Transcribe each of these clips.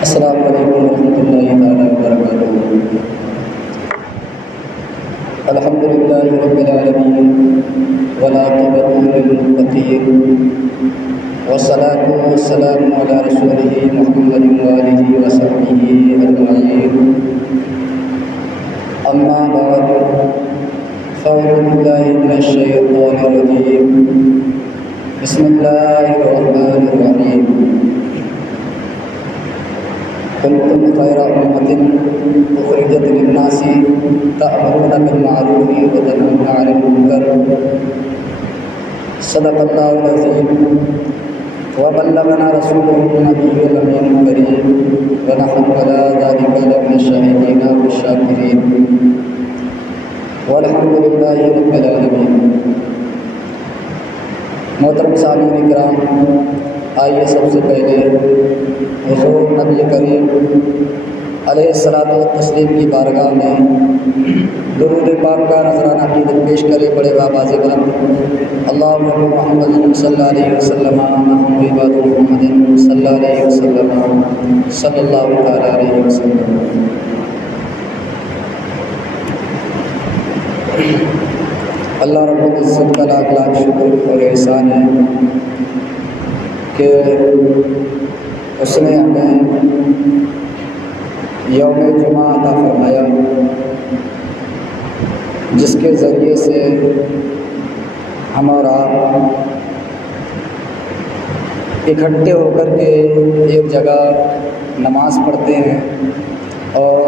السلام علیکم ورحمۃ اللہ تعالیٰ وبرکاتہ۔ الحمد للہ رب العالمین والعاقبۃ للمتقین والصلاۃ والسلام علی رسولہ محمد وآلہ وصحبہ اجمعین، اما بعد فاعوذ باللہ من الشیطان الرجیم، بسم اللہ الرحمن الرحیم۔ کنتم خیر امۃ اخرجت للناس تأمرون بالمعروف وتنهون عن المنکر، صدق اللہ العظیم وبلغنا رسوله النبی الامین الکریم ونحن علی ذلک لمن الشاہدین والشاکرین والحمد للہ رب العالمین۔ محترم سامعین کرام، آئیے سب سے پہلے حضور نبی کریم علیہ الصلاۃ والتسلیم کی بارگاہ میں درود پاک کا نذرانہ عقیدت پیش کرے بڑے باواز بلند، اللہم محمد صلی اللہ علیہ وسلم محمد محمد صلی اللہ علیہ وسلم صلی اللہ تعالیٰ علیہ وسلم۔ اللہ رب العزت کا لاکھ لاکھ شکر اور احسان ہے کہ اس نے ہمیں یوم جمعہ عطا فرمایا، جس کے ذریعے سے ہم اور آپ اکٹھے ہو کر کے ایک جگہ نماز پڑھتے ہیں اور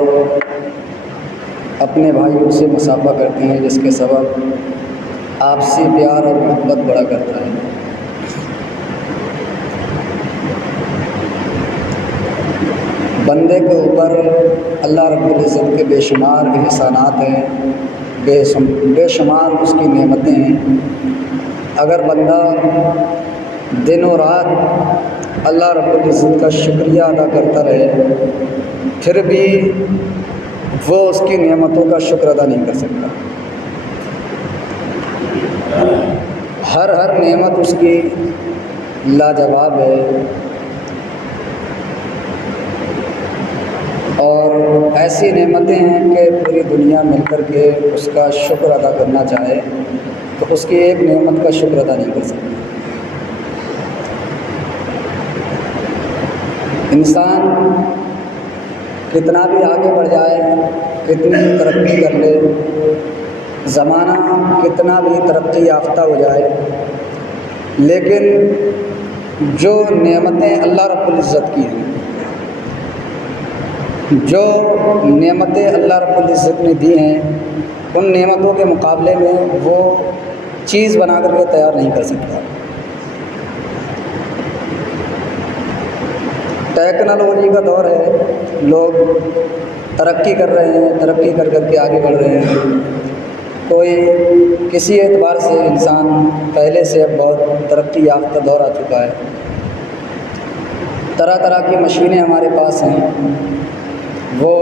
اپنے بھائیوں سے مصافحہ کرتے ہیں، جس کے سبب آپسی پیار اور محبت بڑھا کرتا ہے۔ بندے کے اوپر اللہ رب العزت کے بے شمار احسانات ہیں، بے شمار اس کی نعمتیں ہیں۔ اگر بندہ دن و رات اللہ رب العزت کا شکریہ ادا کرتا رہے، پھر بھی وہ اس کی نعمتوں کا شکر ادا نہیں کر سکتا۔ ہر نعمت اس کی لاجواب ہے، اور ایسی نعمتیں ہیں کہ پوری دنیا مل کر کے اس کا شکر ادا کرنا چاہے تو اس کی ایک نعمت کا شکر ادا نہیں کر سکتا۔ انسان کتنا بھی آگے بڑھ جائے، کتنی ترقی کر لے، زمانہ کتنا بھی ترقی یافتہ ہو جائے، لیکن جو نعمتیں اللہ رب العزت کی ہیں، جو نعمتیں اللہ رب العزت نے دی ہیں، ان نعمتوں کے مقابلے میں وہ چیز بنا کر کے تیار نہیں کر سکتا۔ ٹیکنالوجی کا دور ہے، لوگ ترقی کر رہے ہیں، ترقی کر کر کے آگے بڑھ رہے ہیں۔ کوئی کسی اعتبار سے انسان پہلے سے اب بہت ترقی یافتہ دور آ چکا ہے۔ طرح طرح کی مشینیں ہمارے پاس ہیں، وہ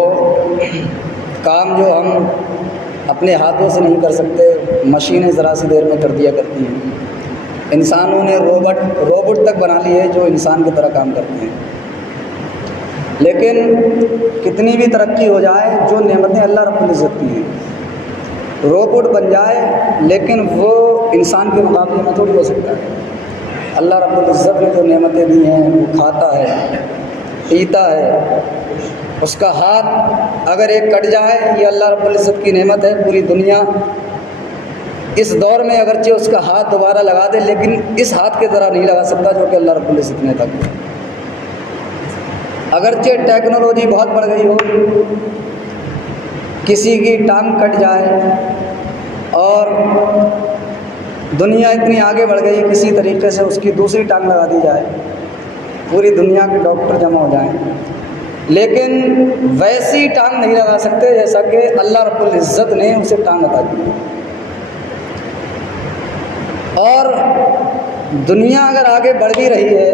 کام جو ہم اپنے ہاتھوں سے نہیں کر سکتے، مشینیں ذرا سی دیر میں کر دیا کرتی ہیں۔ انسانوں نے روبوٹ تک بنا لیے جو انسان کی طرح کام کرتے ہیں۔ لیکن کتنی بھی ترقی ہو جائے، جو نعمتیں اللہ رب العزت کی ہیں، روبوٹ بن جائے لیکن وہ انسان کے مقابلے میں تھوڑی ہو سکتا ہے۔ اللہ رب العزت نے جو نعمتیں دی ہیں، وہ کھاتا ہے، پیتا ہے، اس کا ہاتھ اگر ایک کٹ جائے، یہ اللہ رب العزت کی نعمت ہے۔ پوری دنیا اس دور میں اگرچہ اس کا ہاتھ دوبارہ لگا دے، لیکن اس ہاتھ کے طرح نہیں لگا سکتا جو کہ اللہ رب العزت نے عطا کیا۔ اگرچہ ٹیکنالوجی بہت بڑھ گئی ہو، کسی کی ٹانگ کٹ جائے اور دنیا اتنی آگے بڑھ گئی، کسی طریقے سے اس کی دوسری ٹانگ لگا دی جائے، پوری دنیا کے ڈاکٹر جمع ہو جائیں، لیکن ویسی ٹانگ نہیں لگا سکتے جیسا کہ اللہ رب العزت نے اسے ٹانگ عطا کی۔ اور دنیا اگر آگے بڑھ بھی رہی ہے،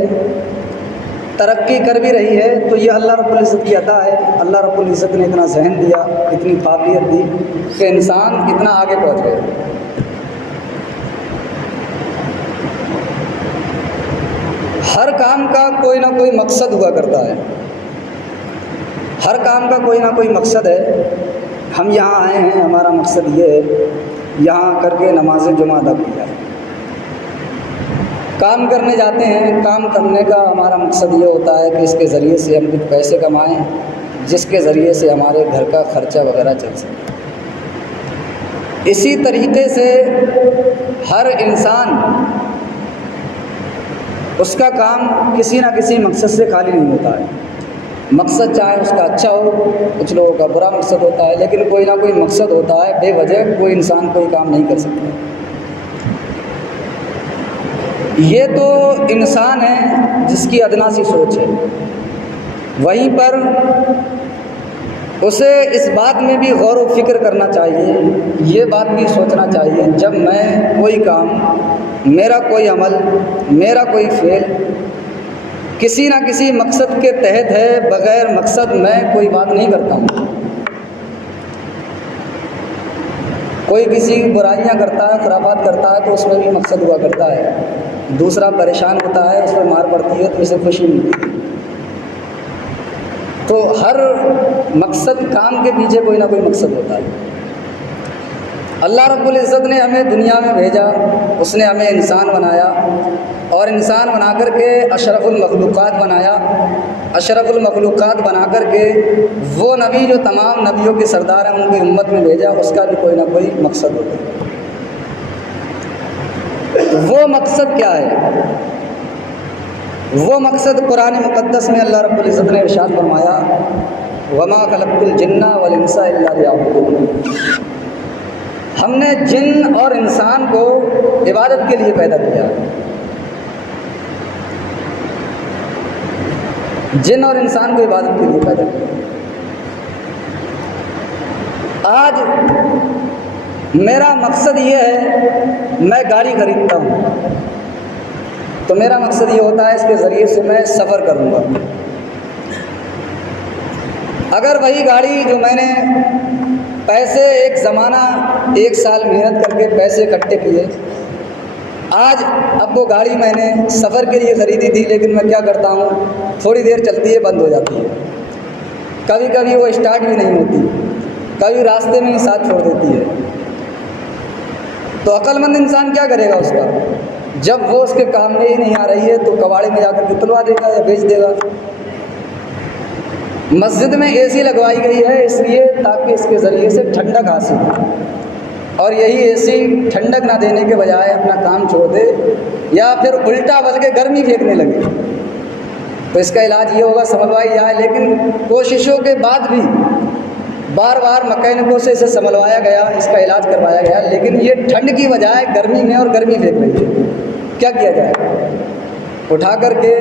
ترقی کر بھی رہی ہے، تو یہ اللہ رب العزت کی عطا ہے۔ اللہ رب العزت نے اتنا ذہن دیا، اتنی قابلیت دی کہ انسان اتنا آگے پہنچ گیا۔ ہر کام کا کوئی نہ کوئی مقصد ہوا کرتا ہے۔ ہر کام کا کوئی نہ کوئی مقصد ہے. ہم یہاں آئے ہیں، ہمارا مقصد یہ ہے یہاں کر کے نماز جمعہ ادا کی جائے. کام کرنے جاتے ہیں، کام کرنے کا ہمارا مقصد یہ ہوتا ہے کہ اس کے ذریعے سے ہم کچھ پیسے کمائیں جس کے ذریعے سے ہمارے گھر کا خرچہ وغیرہ چل سکے. اسی طریقے سے ہر انسان اس کا کام کسی نہ کسی مقصد سے خالی نہیں ہوتا ہے. مقصد چاہے اس کا اچھا ہو، کچھ لوگوں کا برا مقصد ہوتا ہے، لیکن کوئی نہ کوئی مقصد ہوتا ہے. بے وجہ کوئی انسان کوئی کام نہیں کر سکتا. یہ تو انسان ہے جس کی ادنا سی سوچ ہے. وہیں پر اسے اس بات میں بھی غور و فکر کرنا چاہیے، یہ بات بھی سوچنا چاہیے جب میں کوئی کام، میرا کوئی عمل، میرا کوئی فعل کسی نہ کسی مقصد کے تحت ہے، بغیر مقصد میں کوئی بات نہیں کرتا ہوں. کوئی کسی برائیاں کرتا ہے، خرابات کرتا ہے تو اس میں بھی مقصد ہوا کرتا ہے. دوسرا پریشان ہوتا ہے، اس میں مار پڑتی ہے تو اسے خوشی ملتی ہے. تو ہر مقصد، کام کے پیچھے کوئی نہ کوئی مقصد ہوتا ہے. اللہ رب العزت نے ہمیں دنیا میں بھیجا، اس نے ہمیں انسان بنایا اور انسان بنا کر کے اشرف المخلوقات بنایا. اشرف المخلوقات بنا کر کے وہ نبی جو تمام نبیوں کے سردار ہیں ان کی امت میں بھیجا، اس کا بھی کوئی نہ کوئی مقصد ہوتا ہے. وہ مقصد کیا ہے؟ وہ مقصد قرآن مقدس میں اللہ رب العزت نے ارشاد فرمایا وما خلقت الجن والانس الا لیعبدون. ہم نے جن اور انسان کو عبادت کے لیے پیدا کیا. جن اور انسان کو عبادت کے لیے پیدا کیا. آج میرا مقصد یہ ہے، میں گاڑی خریدتا ہوں تو میرا مقصد یہ ہوتا ہے اس کے ذریعے سے میں سفر کروں گا. اگر وہی گاڑی جو میں نے پیسے ایک زمانہ 1 سال محنت کر کے پیسے اکٹھے کیے، آج اب وہ گاڑی میں نے سفر کے لیے خریدی تھی، لیکن میں کیا کرتا ہوں تھوڑی دیر چلتی ہے بند ہو جاتی ہے، کبھی کبھی وہ اسٹارٹ بھی نہیں ہوتی، کبھی راستے میں ہی ساتھ چھوڑ دیتی ہے. تو عقل مند انسان کیا کرے گا؟ اس کا جب وہ اس کے کام میں ہی نہیں آ رہی ہے تو کباڑے میں جا کر کے تلوا دے گا یا بیچ دے گا. مسجد میں اے سی لگوائی گئی ہے اس لیے تاکہ اس کے ذریعے سے ٹھنڈک حاصل ہو، اور یہی اے سی ٹھنڈک نہ دینے کے بجائے اپنا کام چھوڑ دے یا پھر الٹا بلکہ گرمی پھینکنے لگے. تو اس کا علاج یہ ہوگا سنبھلوائی جائے. لیکن کوششوں کے بعد بھی بار بار مکینکوں سے اسے سنبھلوایا گیا، اس کا علاج کروایا گیا، لیکن یہ ٹھنڈ کی بجائے گرمی میں اور گرمی پھینک رہی ہے. کیا کیا جائے؟ اٹھا کر کے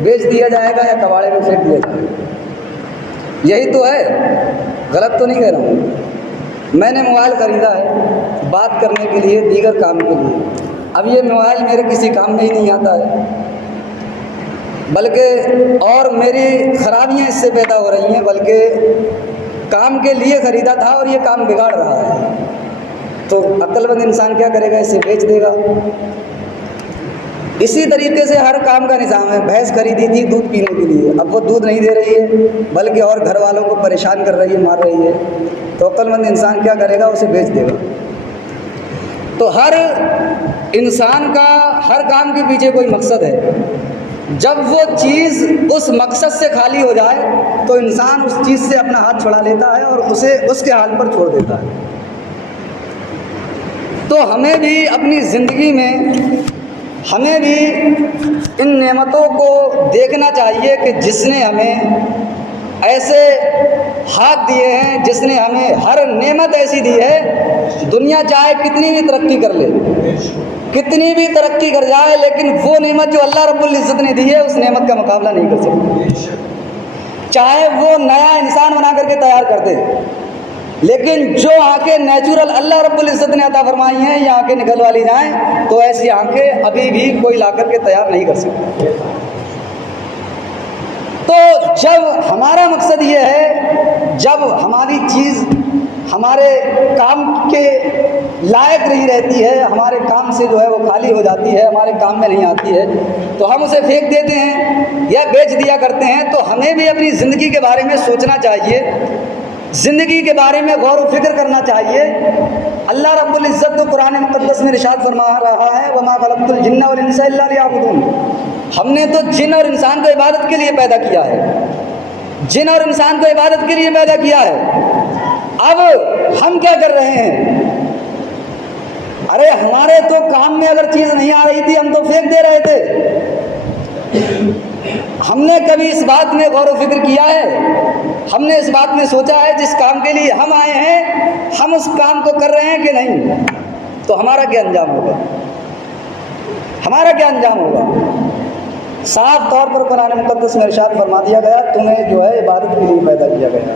بیچ دیا جائے گا یا کباڑے میں پھینک دیا جائے گا؟ یہی تو ہے، غلط تو نہیں کہہ رہا ہوں. میں نے موبائل خریدا ہے بات کرنے کے لیے، دیگر کام کے لیے. اب یہ موبائل میرے کسی کام میں ہی نہیں آتا ہے، بلکہ اور میری خرابیاں اس سے پیدا ہو رہی ہیں، بلکہ کام کے لیے خریدا تھا اور یہ کام بگاڑ رہا ہے. تو عقل مند انسان کیا کرے گا؟ اسے بیچ دے گا. اسی طریقے سے ہر کام کا نظام ہے. بھینس خریدی تھی دودھ پینے کے لیے، اب وہ دودھ نہیں دے رہی ہے بلکہ اور گھر والوں کو پریشان کر رہی ہے، مار رہی ہے. تو عقل مند انسان کیا کرے گا؟ اسے بیچ دے گا. تو ہر انسان کا ہر کام کے پیچھے کوئی مقصد ہے. جب وہ چیز اس مقصد سے خالی ہو جائے تو انسان اس چیز سے اپنا ہاتھ چھڑا لیتا ہے اور اسے اس کے حال پر چھوڑ دیتا ہے. تو ہمیں بھی اپنی زندگی میں ہمیں بھی ان نعمتوں کو دیکھنا چاہیے کہ جس نے ہمیں ایسے ہاتھ دیے ہیں، جس نے ہمیں ہر نعمت ایسی دی ہے، دنیا چاہے کتنی بھی ترقی کر لے، کتنی بھی ترقی کر جائے، لیکن وہ نعمت جو اللہ رب العزت نے دی ہے اس نعمت کا مقابلہ نہیں کر سکتی. چاہے وہ نیا انسان بنا کر کے تیار کر دے، لیکن جو آنکھیں نیچرل اللہ رب العزت نے عطا فرمائی ہیں یہ آنکھیں نکل والی جائیں تو ایسی آنکھیں ابھی بھی کوئی لا کر کے تیار نہیں کر سکتا. تو جب ہمارا مقصد یہ ہے، جب ہماری چیز ہمارے کام کے لائق نہیں رہتی ہے، ہمارے کام سے جو ہے وہ خالی ہو جاتی ہے، ہمارے کام میں نہیں آتی ہے، تو ہم اسے پھینک دیتے ہیں یا بیچ دیا کرتے ہیں۔ تو ہمیں بھی اپنی زندگی کے بارے میں سوچنا چاہیے، زندگی کے بارے میں غور و فکر کرنا چاہیے۔ اللہ رب العزت تو قرآن مقدس میں ارشاد فرما رہا ہے وَمَا خَلَقْتُ الْجِنَّ وَالْإِنسَ إِلَّا لِيَعْبُدُونِ، ہم نے تو جن اور انسان کو عبادت کے لیے پیدا کیا ہے، جن اور انسان کو عبادت کے لیے پیدا کیا ہے۔ اب ہم کیا کر رہے ہیں؟ ارے ہمارے تو کام میں اگر چیز نہیں آ رہی تھی ہم تو پھینک دے رہے تھے۔ ہم نے کبھی اس بات میں غور و فکر کیا ہے؟ ہم نے اس بات میں سوچا ہے جس کام کے لیے ہم آئے ہیں ہم اس کام کو کر رہے ہیں کہ نہیں؟ تو ہمارا کیا انجام ہوگا؟ ہمارا کیا انجام ہوگا؟ صاف طور پر قرآن مقدس میں ارشاد فرما دیا گیا تمہیں جو ہے عبادت کے لیے پیدا کیا گیا،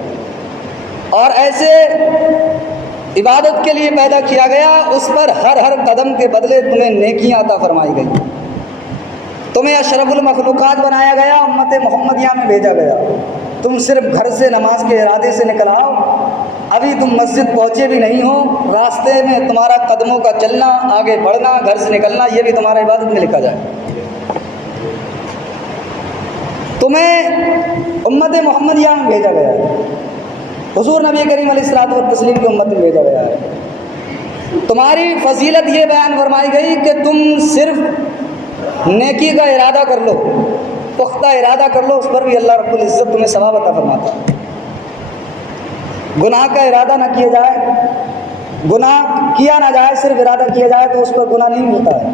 اور ایسے عبادت کے لیے پیدا کیا گیا اس پر ہر قدم کے بدلے تمہیں نیکیاں عطا فرمائی گئی، تمہیں اشرف المخلوقات بنایا گیا، امت محمدیہ میں بھیجا گیا۔ تم صرف گھر سے نماز کے ارادے سے نکل آؤ، ابھی تم مسجد پہنچے بھی نہیں ہو، راستے میں تمہارا قدموں کا چلنا، آگے بڑھنا، گھر سے نکلنا، یہ بھی تمہارا عبادت میں لکھا جائے۔ تمہیں امت محمدیہ میں بھیجا گیا ہے، حضور نبی کریم علیہ الصلوۃ والتسلیم کی امت میں بھیجا گیا ہے۔ تمہاری فضیلت یہ بیان فرمائی گئی کہ تم صرف نیکی کا ارادہ کر لو، پختہ ارادہ کر لو، اس پر بھی اللہ رب العزت تمہیں ثواب عطا فرماتا ہے۔ گناہ کا ارادہ نہ کیا جائے، گناہ کیا نہ جائے، صرف ارادہ کیا جائے تو اس پر گناہ نہیں ملتا ہے،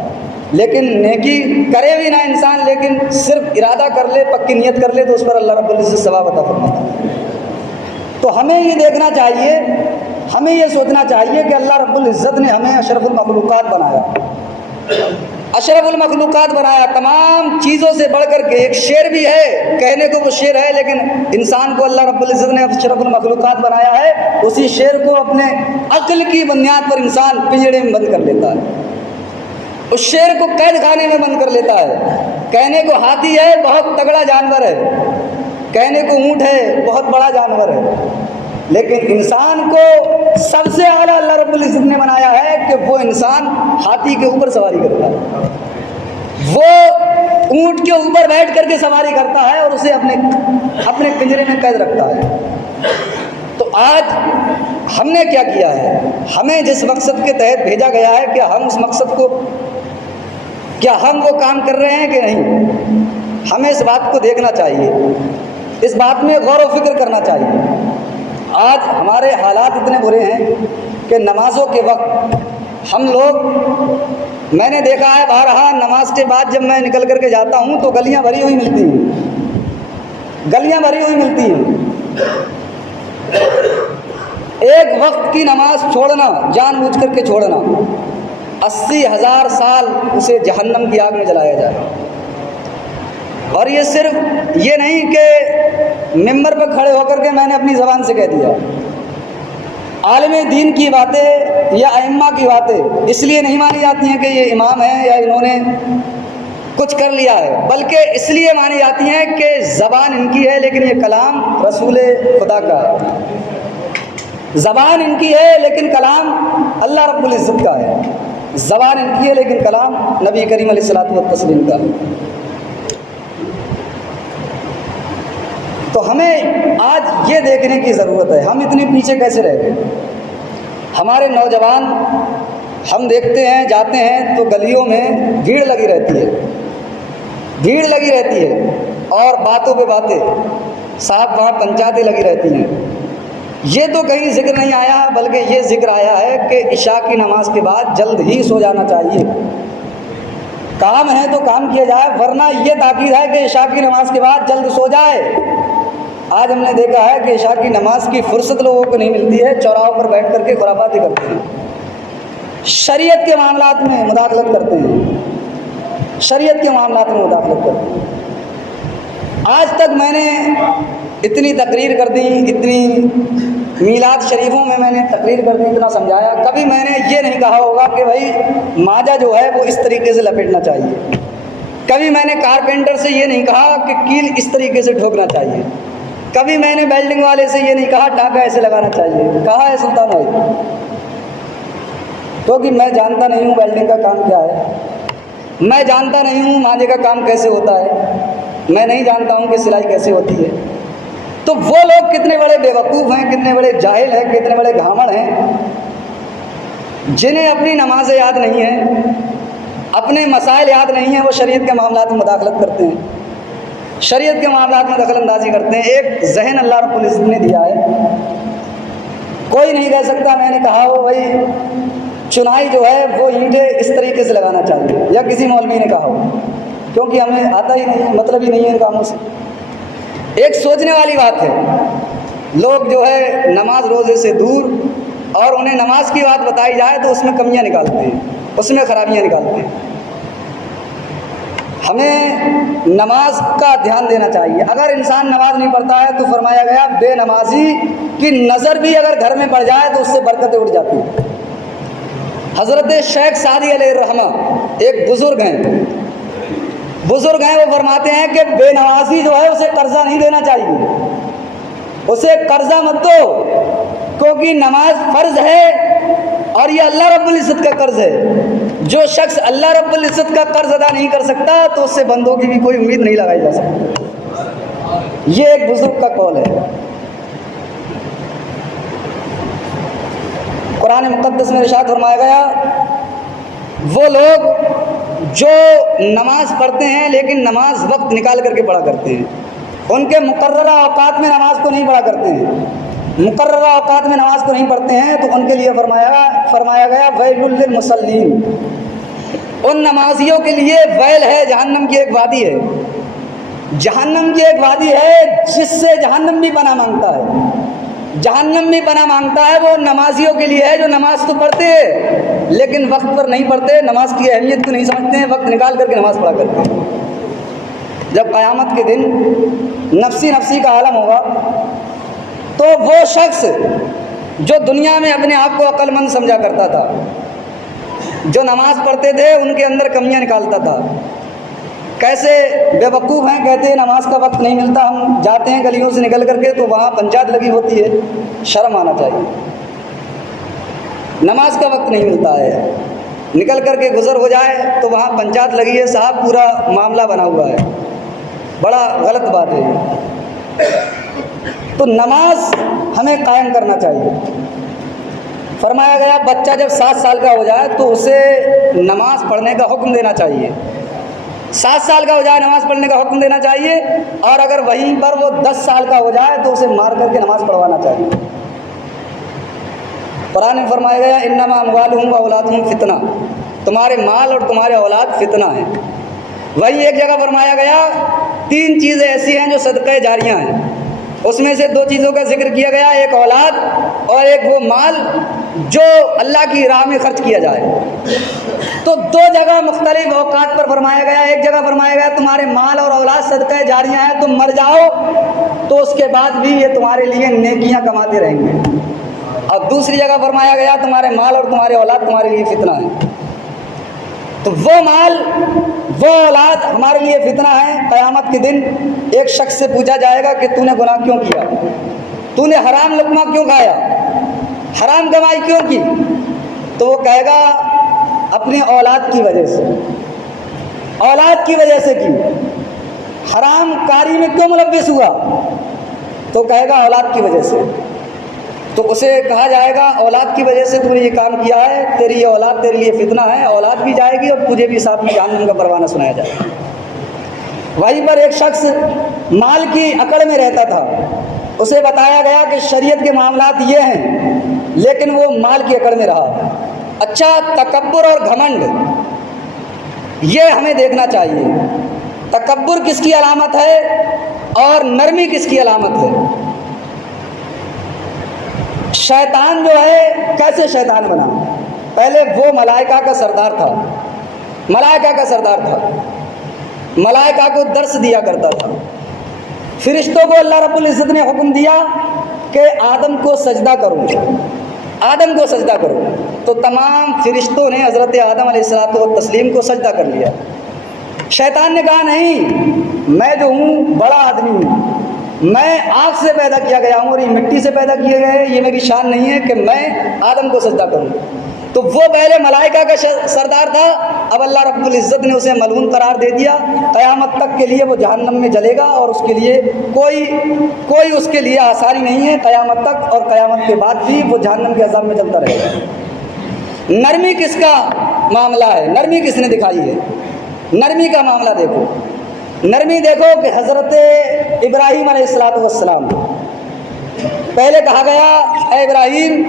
لیکن نیکی کرے بھی نہ انسان لیکن صرف ارادہ کر لے، پکی نیت کر لے تو اس پر اللہ رب العزت ثواب عطا فرماتا ہے۔ تو ہمیں یہ دیکھنا چاہیے، ہمیں یہ سوچنا چاہیے کہ اللہ رب العزت نے ہمیں اشرف المخلوقات بنایا، اشرف المخلوقات بنایا، تمام چیزوں سے بڑھ کر کے۔ ایک شیر بھی ہے، کہنے کو وہ شیر ہے لیکن انسان کو اللہ رب العزت نے اشرف المخلوقات بنایا ہے، اسی شیر کو اپنے عقل کی بنیاد پر انسان پنجڑے میں بند کر لیتا ہے، اس شیر کو قید خانے میں بند کر لیتا ہے۔ کہنے کو ہاتھی ہے، بہت تگڑا جانور ہے، کہنے کو اونٹ ہے، بہت بڑا جانور ہے، لیکن انسان کو سب سے اعلیٰ اللہ رب العزت نے بنایا ہے کہ وہ انسان ہاتھی کے اوپر سواری کرتا ہے، وہ اونٹ کے اوپر بیٹھ کر کے سواری کرتا ہے اور اسے اپنے پنجرے میں قید رکھتا ہے۔ تو آج ہم نے کیا کیا ہے؟ ہمیں جس مقصد کے تحت بھیجا گیا ہے کیا ہم اس مقصد کو، کیا ہم وہ کام کر رہے ہیں کہ نہیں؟ ہمیں اس بات کو دیکھنا چاہیے، اس بات میں غور و فکر کرنا چاہیے۔ آج ہمارے حالات اتنے برے ہیں کہ نمازوں کے وقت ہم لوگ، میں نے دیکھا ہے بارہا نماز کے بعد جب میں نکل کر کے جاتا ہوں تو گلیاں بھری ہوئی ملتی ہیں، گلیاں بھری ہوئی ملتی ہیں۔ ایک وقت کی نماز چھوڑنا، جان بوجھ کر کے چھوڑنا، 80,000 سال اسے جہنم کی آگ میں جلایا جائے۔ اور یہ صرف یہ نہیں کہ ممبر پر کھڑے ہو کر کے میں نے اپنی زبان سے کہہ دیا، عالم دین کی باتیں یا ائمہ کی باتیں اس لیے نہیں مانی جاتی ہیں کہ یہ امام ہیں یا انہوں نے کچھ کر لیا ہے، بلکہ اس لیے مانی جاتی ہیں کہ زبان ان کی ہے لیکن یہ کلام رسول خدا کا ہے، زبان ان کی ہے لیکن کلام اللہ رب العزت کا ہے، زبان ان کی ہے لیکن کلام نبی کریم علیہ الصلوۃ والتسلیم کا ہے۔ تو ہمیں آج یہ دیکھنے کی ضرورت ہے ہم اتنے پیچھے کیسے رہ گئے۔ ہمارے نوجوان، ہم دیکھتے ہیں جاتے ہیں تو گلیوں میں بھیڑ لگی رہتی ہے، بھیڑ لگی رہتی ہے، اور باتوں پہ باتیں، صاحب وہاں پنچایتیں لگی رہتی ہیں۔ یہ تو کہیں ذکر نہیں آیا بلکہ یہ ذکر آیا ہے کہ عشاء کی نماز کے بعد جلد ہی سو جانا چاہیے، کام ہے تو کام کیا جائے، ورنہ یہ تاکید ہے کہ عشاء کی نماز کے بعد جلد سو جائے۔ آج ہم نے دیکھا ہے کہ عشاء کی نماز کی فرصت لوگوں کو نہیں ملتی ہے، چوراہوں پر بیٹھ کر کے خرافاتیں کرتے ہیں، شریعت کے معاملات میں مداخلت کرتے ہیں، شریعت کے معاملات میں مداخلت کرتے ہیں۔ آج تک میں نے اتنی تقریر کر دی، اتنی میلاد شریفوں میں نے تقریر کر دی، اتنا سمجھایا، کبھی میں نے یہ نہیں کہا ہوگا کہ بھائی ماجا جو ہے وہ اس طریقے سے لپیٹنا چاہیے، کبھی میں نے کارپینٹر سے یہ نہیں کہا کہ کیل اس طریقے سے ٹھوکنا چاہیے، کبھی میں نے ویلڈنگ والے سے یہ نہیں کہا ٹانکا ایسے لگانا چاہیے، کہا ہے سلطان بھائی، کیونکہ میں جانتا نہیں ہوں ویلڈنگ کا کام کیا ہے، میں جانتا نہیں ہوں مانے کا کام کیسے ہوتا ہے، میں نہیں جانتا ہوں کہ سلائی کیسے ہوتی ہے۔ تو وہ لوگ کتنے بڑے بیوقوف ہیں، کتنے بڑے جاہل ہیں، کتنے بڑے گھامڑ ہیں، جنہیں اپنی نمازیں یاد نہیں ہیں، اپنے مسائل یاد نہیں ہیں، وہ شریعت کے معاملات میں مداخلت کرتے ہیں، شریعت کے معاملات میں دخل اندازی کرتے ہیں۔ ایک ذہن اللہ رب العزت نے دیا ہے، کوئی نہیں کہہ سکتا میں نے کہا ہو بھائی چنائی جو ہے وہ اینٹیں اس طریقے سے لگانا چاہیے، یا کسی مولوی نے کہا ہو، کیونکہ ہمیں آتا ہی نہیں، مطلب ہی نہیں ہے ان کاموں سے۔ ایک سوچنے والی بات ہے، لوگ جو ہے نماز روزے سے دور، اور انہیں نماز کی بات بتائی جائے تو اس میں کمیاں نکالتے ہیں، اس میں خرابیاں نکالتے ہیں۔ ہمیں نماز کا دھیان دینا چاہیے۔ اگر انسان نماز نہیں پڑھتا ہے تو فرمایا گیا بے نمازی کی نظر بھی اگر گھر میں پڑ جائے تو اس سے برکتیں اٹھ جاتی ہیں۔ حضرت شیخ سعدی علیہ الرحمہ ایک بزرگ ہیں، وہ فرماتے ہیں کہ بے نمازی جو ہے اسے قرضہ نہیں دینا چاہیے، اسے قرضہ مت دو، کیونکہ نماز فرض ہے اور یہ اللہ رب العزت کا قرض ہے۔ جو شخص اللہ رب العزت کا قرض ادا نہیں کر سکتا تو اس سے بندوں کی بھی کوئی امید نہیں لگائی جا سکتی۔ یہ ایک بزرگ کا قول ہے۔ قرآن مقدس میں ارشاد فرمایا گیا وہ لوگ جو نماز پڑھتے ہیں لیکن نماز وقت نکال کر کے پڑھا کرتے ہیں، ان کے مقررہ اوقات میں نماز کو نہیں پڑھا کرتے ہیں، مقررہ اوقات میں نماز کو نہیں پڑھتے ہیں، تو ان کے لیے فرمایا گیا ویل للمصلین، ان نمازیوں کے لیے ویل ہے، جہنم کی ایک وادی ہے، جہنم کی ایک وادی ہے جس سے جہنم بھی پناہ مانگتا ہے، جہنم بھی پناہ مانگتا ہے، وہ نمازیوں کے لیے ہے جو نماز تو پڑھتے ہیں لیکن وقت پر نہیں پڑھتے، نماز کی اہمیت کو نہیں سمجھتے ہیں، وقت نکال کر کے نماز پڑھا کرتے ہیں۔ جب قیامت کے دن نفسی نفسی کا عالم ہوگا تو وہ شخص جو دنیا میں اپنے آپ کو عقل مند سمجھا کرتا تھا، جو نماز پڑھتے تھے ان کے اندر کمیاں نکالتا تھا، کیسے بے وقوف ہیں، کہتے ہیں نماز کا وقت نہیں ملتا، ہم جاتے ہیں گلیوں سے نکل کر کے تو وہاں پنچایت لگی ہوتی ہے، شرم آنا چاہیے، نماز کا وقت نہیں ملتا ہے، نکل کر کے گزر ہو جائے تو وہاں پنچایت لگی ہے، صاحب پورا معاملہ بنا ہوا ہے، بڑا غلط بات ہے یہ۔ تو نماز ہمیں قائم کرنا چاہیے۔ فرمایا گیا بچہ جب 7 سال کا ہو جائے تو اسے نماز پڑھنے کا حکم دینا چاہیے، 7 سال کا ہو جائے نماز پڑھنے کا حکم دینا چاہیے، اور اگر وہیں پر وہ 10 سال کا ہو جائے تو اسے مار کر کے نماز پڑھوانا چاہیے۔ قرآن میں فرمایا گیا انما اموالہم واولادہم فتنہ، تمہارے مال اور تمہارے اولاد فتنہ ہیں۔ وہی ایک جگہ فرمایا گیا 3 چیزیں ایسی ہیں جو صدقہ جاریہ ہیں، اس میں سے 2 چیزوں کا ذکر کیا گیا، ایک اولاد اور ایک وہ مال جو اللہ کی راہ میں خرچ کیا جائے۔ تو 2 جگہ مختلف اوقات پر فرمایا گیا، ایک جگہ فرمایا گیا تمہارے مال اور اولاد صدقہ جاریہ ہیں، تم مر جاؤ تو اس کے بعد بھی یہ تمہارے لیے نیکیاں کماتے رہیں گے، اور دوسری جگہ فرمایا گیا تمہارے مال اور تمہارے اولاد تمہارے لیے فتنہ ہے۔ تو وہ مال وہ اولاد ہمارے لیے فتنہ ہے۔ قیامت کے دن ایک شخص سے پوچھا جائے گا کہ تو نے گناہ کیوں کیا، تو نے حرام لقمہ کیوں کھایا، حرام کمائی کیوں کی، تو وہ کہے گا اپنی اولاد کی وجہ سے، اولاد کی وجہ سے کی۔ حرام کاری میں کیوں ملوث ہوا، تو کہے گا اولاد کی وجہ سے۔ تو اسے کہا جائے گا اولاد کی وجہ سے تو نے یہ کام کیا ہے، تیری یہ اولاد تیرے لیے فتنہ ہے، اولاد بھی جائے گی اور تجھے بھی ساتھ میں جہنم کا پروانہ سنایا جائے گا۔ وہیں پر ایک شخص مال کی اکڑ میں رہتا تھا، اسے بتایا گیا کہ شریعت کے معاملات یہ ہیں، لیکن وہ مال کی اکڑ میں رہا۔ اچھا، تکبر اور گھمنڈ یہ ہمیں دیکھنا چاہیے، تکبر کس کی علامت ہے اور نرمی کس کی علامت ہے۔ شیطان جو ہے کیسے شیطان بنا، پہلے وہ ملائکہ کا سردار تھا، ملائکہ کا سردار تھا، ملائکہ کو درس دیا کرتا تھا، فرشتوں کو اللہ رب العزت نے حکم دیا کہ آدم کو سجدہ کرو، آدم کو سجدہ کرو، تو تمام فرشتوں نے حضرت آدم علیہ الصلوۃ والتسلیم کو سجدہ کر لیا۔ شیطان نے کہا نہیں، میں جو ہوں بڑا آدمی ہوں، میں آگ سے پیدا کیا گیا ہوں اور یہ مٹی سے پیدا کیے گئے ہیں، یہ میری شان نہیں ہے کہ میں آدم کو سجدہ کروں۔ تو وہ پہلے ملائکہ کا سردار تھا، اب اللہ رب العزت نے اسے ملعون قرار دے دیا، قیامت تک کے لیے وہ جہنم میں جلے گا اور اس کے لیے کوئی اس کے لیے آسانی نہیں ہے قیامت تک، اور قیامت کے بعد بھی وہ جہنم کے عذاب میں جلتا رہے گا۔ نرمی کس کا معاملہ ہے؟ نرمی کس نے دکھائی ہے؟ نرمی کا معاملہ دیکھو، نرمی دیکھو کہ حضرت ابراہیم علیہ السلام پہلے کہا گیا اے ابراہیم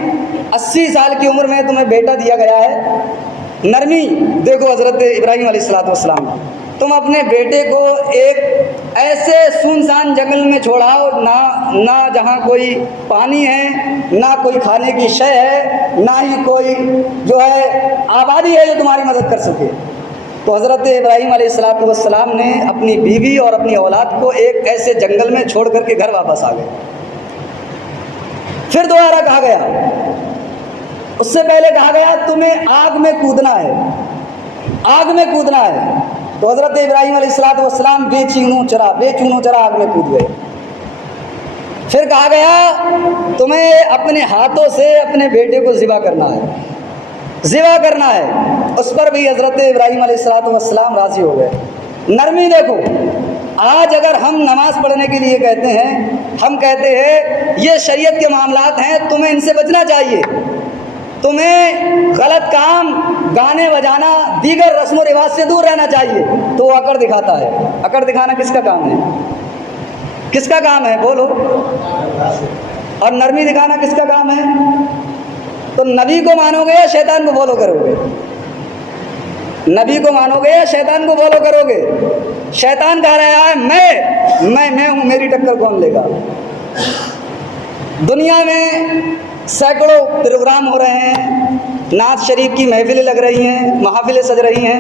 80 سال کی عمر میں تمہیں بیٹا دیا گیا ہے۔ نرمی دیکھو حضرت ابراہیم علیہ السلام، تم اپنے بیٹے کو ایک ایسے سنسان جنگل میں چھوڑاؤ، نہ جہاں کوئی پانی ہے، نہ کوئی کھانے کی شے ہے، نہ ہی کوئی جو ہے آبادی ہے جو تمہاری مدد کر سکے۔ تو حضرت ابراہیم علیہ السلام نے اپنی بیوی اور اپنی اولاد کو ایک ایسے جنگل میں چھوڑ کر کے گھر واپس آ گئے۔ پھر دوبارہ کہا گیا، اس سے پہلے کہا گیا تمہیں آگ میں کودنا ہے، آگ میں کودنا ہے۔ تو حضرت ابراہیم علیہ السلام بے چینو چرا آگ میں کود گئے۔ پھر کہا گیا تمہیں اپنے ہاتھوں سے اپنے بیٹے کو ذبح کرنا ہے، اس پر بھی حضرت ابراہیم علیہ السلام راضی ہو گئے۔ نرمی دیکھو، آج اگر ہم نماز پڑھنے کے لیے کہتے ہیں، ہم کہتے ہیں یہ شریعت کے معاملات ہیں، تمہیں ان سے بچنا چاہیے، تمہیں غلط کام، گانے بجانا، دیگر رسم و رواج سے دور رہنا چاہیے، تو وہ اکڑ دکھاتا ہے۔ اکڑ دکھانا کس کا کام ہے؟ کس کا کام ہے؟ بولو۔ اور نرمی دکھانا کس کا کام ہے؟ تو نبی کو مانو گے یا شیطان کو فالو کرو گے؟ نبی کو مانو گے یا شیطان کو فالو کرو گے؟ شیطان کہہ رہا ہے میں ہوں، میری ٹکر کون لے گا؟ دنیا میں سینکڑوں پروگرام ہو رہے ہیں، نعت شریف کی محفلیں لگ رہی ہیں، محافلیں سج رہی ہیں،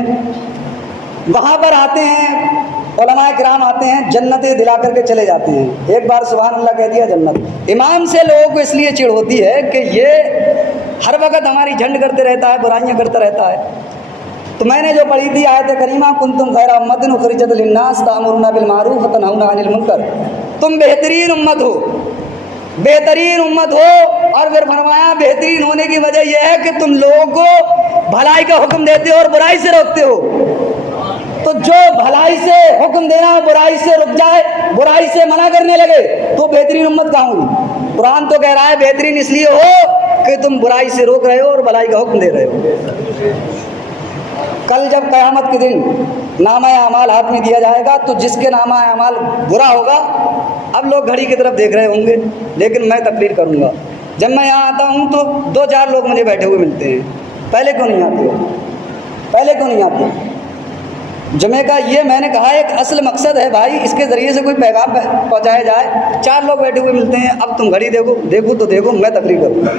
وہاں پر آتے ہیں علماء کرام، آتے ہیں جنتیں دلا کر کے چلے جاتے ہیں، ایک بار سبحان اللہ کہہ دیا جنت۔ امام سے لوگوں کو اس لیے چڑ ہوتی ہے کہ یہ ہر وقت ہماری جھنڈ کرتے رہتا ہے، برائیاں کرتا رہتا ہے۔ تو میں نے جو پڑھی تھی آیت کریمہ کنتم خیر امۃ اخرجت للناس تأمرون بالمعروف وتنہون عن المنکر، تم بہترین امت ہو، بہترین امت ہو۔ اور پھر فرمایا بہترین ہونے کی وجہ یہ ہے کہ تم لوگوں کو بھلائی کا حکم دیتے ہو اور برائی سے روکتے ہو۔ تو جو بھلائی سے حکم دینا، برائی سے رک جائے، برائی سے منع کرنے لگے، تو بہترین امت کہاں ہوئی؟ قرآن تو کہہ رہا ہے بہترین اس لیے ہو کہ تم برائی سے روک رہے ہو اور بھلائی کا حکم دے رہے ہو۔ کل جب قیامت کے دن نامہ اعمال ہاتھ میں دیا جائے گا، تو جس کے نامہ اعمال برا ہوگا، اب لوگ گھڑی کی طرف دیکھ رہے ہوں گے، لیکن میں تقریر کروں گا۔ جب میں یہاں آتا ہوں تو 2-4 لوگ مجھے بیٹھے ہوئے ملتے ہیں، پہلے کیوں نہیں آتے؟ پہلے کیوں نہیں آتے؟ جمعے کا یہ میں نے کہا ایک اصل مقصد ہے بھائی، اس کے ذریعے سے کوئی پیغام پہنچایا جائے۔ 4 لوگ بیٹھے ہوئے ملتے ہیں، اب تم گھڑی دیکھو تو دیکھو، میں تقریر کروں گا۔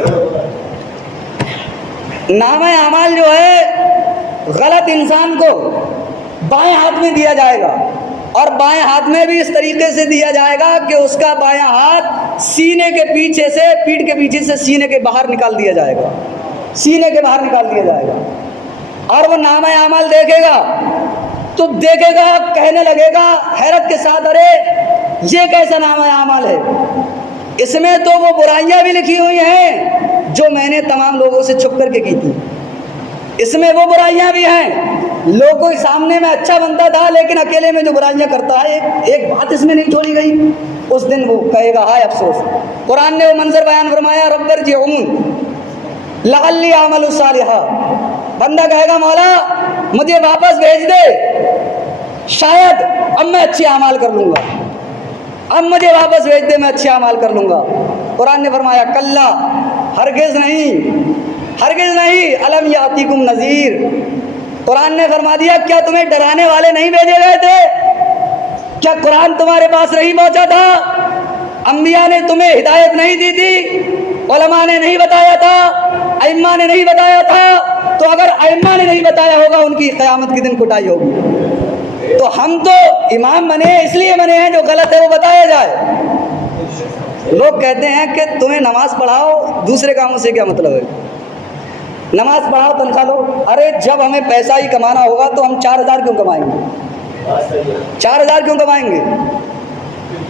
نامہ اعمال جو ہے غلط انسان کو بائیں ہاتھ میں دیا جائے گا، اور بائیں ہاتھ میں بھی اس طریقے سے دیا جائے گا کہ اس کا بائیں ہاتھ سینے کے پیچھے سے، پیٹھ کے پیچھے سے سینے کے باہر نکال دیا جائے گا، سینے کے باہر نکال دیا جائے گا۔ اور وہ نامہ اعمال دیکھے گا تو دیکھے گا، کہنے لگے گا حیرت کے ساتھ، ارے یہ کیسا نامہ اعمال ہے؟ اس میں تو وہ برائیاں بھی لکھی ہوئی ہیں جو میں نے تمام لوگوں سے چھپ کر کے کی تھی، اس میں وہ برائیاں بھی ہیں، لوگوں کے سامنے میں اچھا بنتا تھا، لیکن اکیلے میں جو برائیاں کرتا ہے، ایک بات اس میں نہیں چھوڑی گئی۔ اس دن وہ کہے گا ہائے افسوس۔ قرآن نے وہ منظر بیان فرمایا، رب ارجعون لعلی اعمل صالحا، بندہ کہے گا مولا مجھے واپس بھیج دے، شاید اب میں اچھے اعمال کر لوں گا، اب مجھے واپس بھیج دے، میں اچھے اعمال کر لوں گا۔ قرآن نے فرمایا کلا، ہرگز نہیں، ہرگز نہیں، الم یاتیکم نذیر، قرآن نے فرما دیا کیا تمہیں ڈرانے والے نہیں بھیجے گئے تھے؟ کیا قرآن تمہارے پاس نہیں پہنچا تھا؟ انبیاء نے تمہیں ہدایت نہیں دی تھی؟ علماء نے نہیں بتایا تھا؟ ائمہ نے نہیں بتایا تھا؟ تو اگر ائمہ نے نہیں بتایا ہوگا، ان کی قیامت کے دن کٹائی ہوگی۔ تو ہم تو امام بنے اس لیے بنے ہیں جو غلط ہے وہ بتایا جائے۔ لوگ کہتے ہیں کہ تمہیں نماز پڑھاؤ، دوسرے کاموں سے کیا مطلب ہے؟ نماز پڑھاؤ تنخواہ لو، ارے جب ہمیں پیسہ ہی کمانا ہوگا تو ہم 4000 کیوں کمائیں گے؟ 4000 کیوں کمائیں گے؟